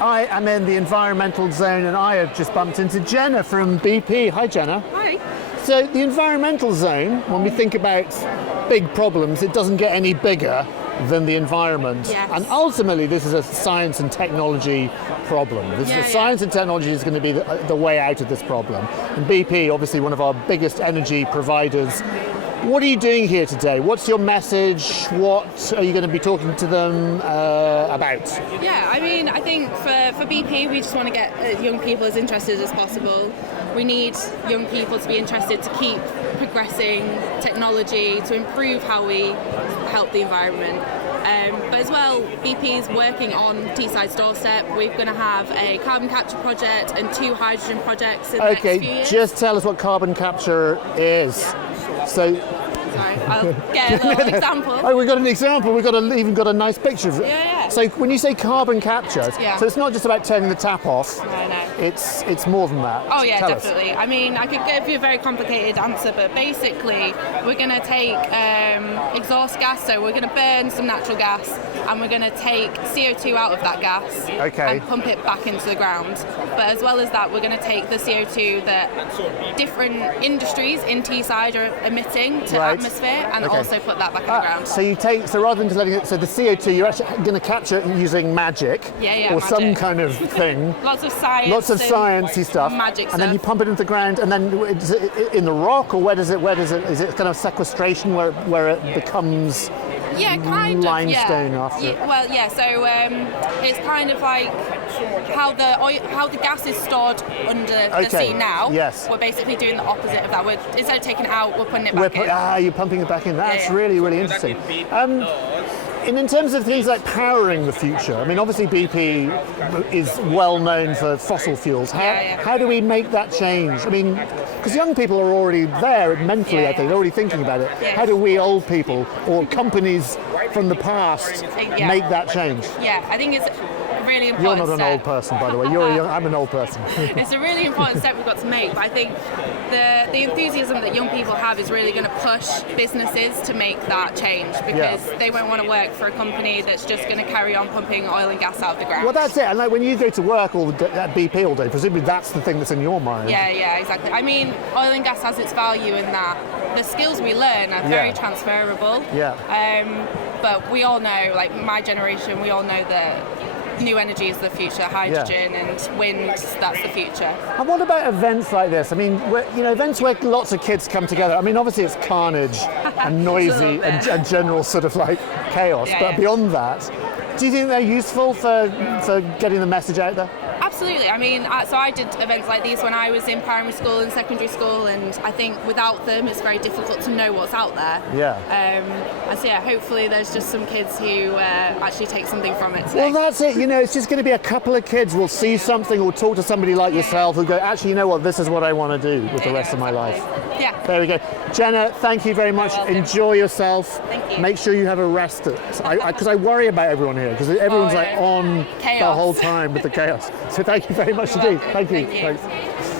I am in the environmental zone and I have just bumped into Jenna from BP. Hi, Jenna. Hi. So the environmental zone, when we think about big problems, it doesn't get any bigger than the environment. Yes. And ultimately, this is a science and technology problem. Science and technology is going to be the way out of this problem. And BP, obviously one of our biggest energy providers. What are you doing here today? What's your message? What are you going to be talking to them about? Yeah, I mean, I think for BP, we just want to get young people as interested as possible. We need young people to be interested to keep progressing technology to improve how we help the environment. But as well, BP is working on Teesside's doorstep. We're going to have a carbon capture project and 2 hydrogen projects in the next few years. Just tell us what carbon capture is. So, sorry, I'll get a little example. Oh, we've got an example. We've even got a nice picture of it. Yeah. So when you say carbon capture, so it's not just about turning the tap off. No. It's more than that. Oh yeah, Tell definitely. us. I mean, I could give you a very complicated answer, but basically, we're going to take exhaust gas. So we're going to burn some natural gas, and we're going to take CO2 out of that gas and pump it back into the ground. But as well as that, we're going to take the CO2 that different industries in Teesside are emitting to atmosphere, and also put that back in the ground. So rather than just letting it, so the CO2 you're actually going to capture it using magic, or magic. some kind of thing. Lots of science. Lots of sciencey stuff. Magic and then you pump it into the ground, and then is it in the rock, or where does it? Is it kind of sequestration where it becomes? Yeah, kind limestone of. After. So it's kind of like how the gas is stored under the sea now. Yes. We're basically doing the opposite of that. Instead of taking it out, we're putting it back in. You're pumping it back in. That's really, really interesting. In terms of things like powering the future, I mean, obviously BP is well known for fossil fuels. How do we make that change? I mean, because young people are already there mentally, I think, they're already thinking about it. Yeah. How do we old people or companies from the past make that change? Yeah, I think it's really important. You're not an old person, by the way. I'm an old person. It's a really important step we've got to make, but I think the enthusiasm that young people have is really going to push businesses to make that change, because they won't want to work for a company that's just going to carry on pumping oil and gas out of the ground. Well, that's it. And like when you go to work at BP all day, presumably that's the thing that's in your mind. Yeah, exactly. I mean, oil and gas has its value in that the skills we learn are very transferable. But we all know, like my generation, we all know that new energy is the future, hydrogen and wind, that's the future. And what about events like this? I mean, events where lots of kids come together. I mean, obviously it's carnage and noisy and general sort of like chaos, but beyond that, do you think they're useful for getting the message out there? Absolutely. I mean, so I did events like these when I was in primary school and secondary school, and I think without them it's very difficult to know what's out there. And so hopefully there's just some kids who actually take something from it today. Well, that's it. It's just going to be a couple of kids will see something or talk to somebody like yourself who go, actually, you know what, this is what I want to do with the rest of my life. Yeah. There we go. Jenna, thank you very much. Enjoy yourself. Thank you. Make sure you have a rest. Because I worry about everyone here, because everyone's on chaos the whole time with the chaos. So thank you very much indeed. Thank you. Thank you. Thanks.